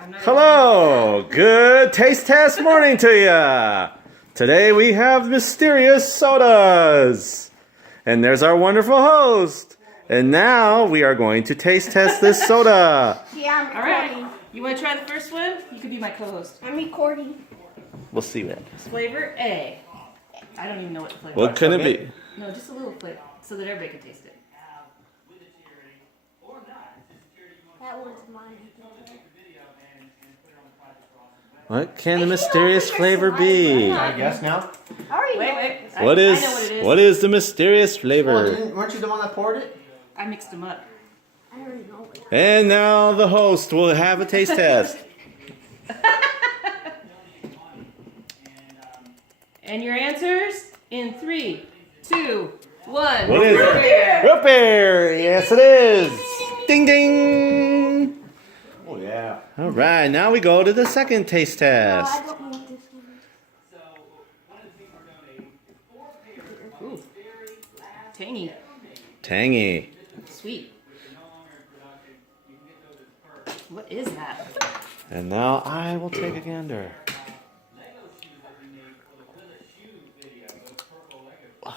Hello, good taste test morning to ya. Today we have mysterious sodas. And there's our wonderful host. And now we are going to taste test this soda. Yeah, I'm recording. All right. You want to try the first one? You could be my co-host. I'm recording. We'll see that. Flavor A. I don't even know what the flavor What is. can it be? No, just a little flavor so that everybody can taste it. That was mine. What can the mysterious flavor be? I guess now. I already know. Wait. What I know what is it is. what is the mysterious Well, flavor? weren't you the one that poured it? I mixed them up. I already know it. And now the host will have a taste test. And your answers in 3, 2, 1. What is Root it? beer. Root beer! Yes, it is! Ding ding! Oh yeah. All right, now we go to the second taste No, test. I don't want this one. Ooh. Tangy. Tangy. Sweet. What is that? And now I will take a gander.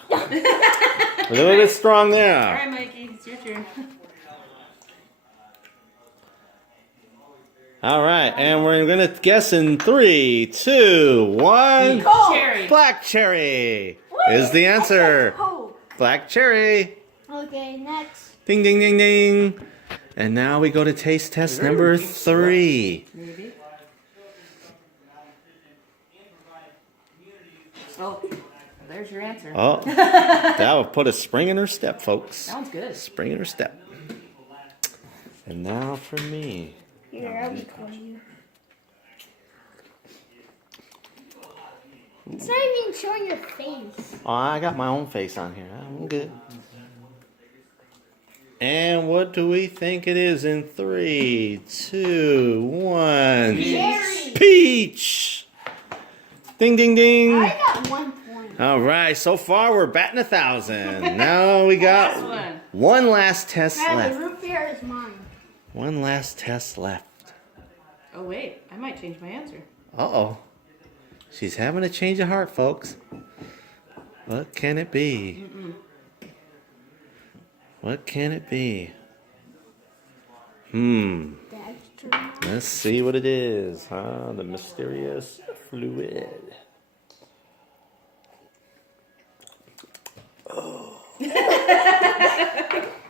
A little bit strong All there. right, Mikey, it's your turn. All right, and we're gonna guess in 3, 2, 1. Cherry. Black cherry is the answer. Oh. Black cherry. Okay, next. Ding ding ding ding. And now we go to taste test number 3. Maybe. Oh, there's your answer. Oh, that will put a spring in her step, folks. Sounds good. Spring in her step. And now for me. Here, I'll record you. It's not even showing your face. Oh, I got my own face on here. I'm good. And what do we think it is in 3, 2, 1? Cherry. Peach! Ding, ding, ding. I got 1 point. All right, so far we're batting 1,000. Now we got Last one last test Bradley, left. root beer is mine. One last test left. Oh, wait. I might change my answer. Uh-oh. She's having a change of heart, folks. What can it be? What can it be? That's true. Let's see what it is. The mysterious fluid. Oh.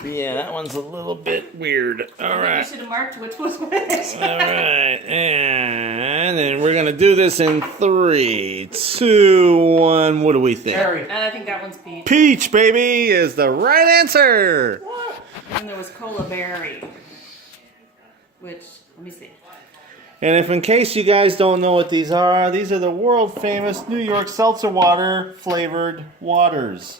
Yeah, that one's a little bit weird. All You right. should have marked which was which. All right. And then we're going to do this in 3, 2, 1. What do we think? Cherry. I think that one's peach. Peach, baby, is the right answer. And there was cola berry. Which, let me see. And if in case you guys don't know what these are the world famous New York Seltzer water flavored waters.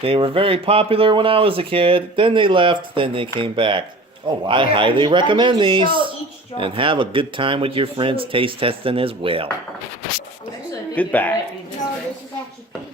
They were very popular when I was a kid. Then they left, then they came back. Oh wow. I highly I recommend need to these. show each jar. And have a good time with your friends taste testing as well. Actually, I think Goodbye. it might be this No, way. this is actually peach.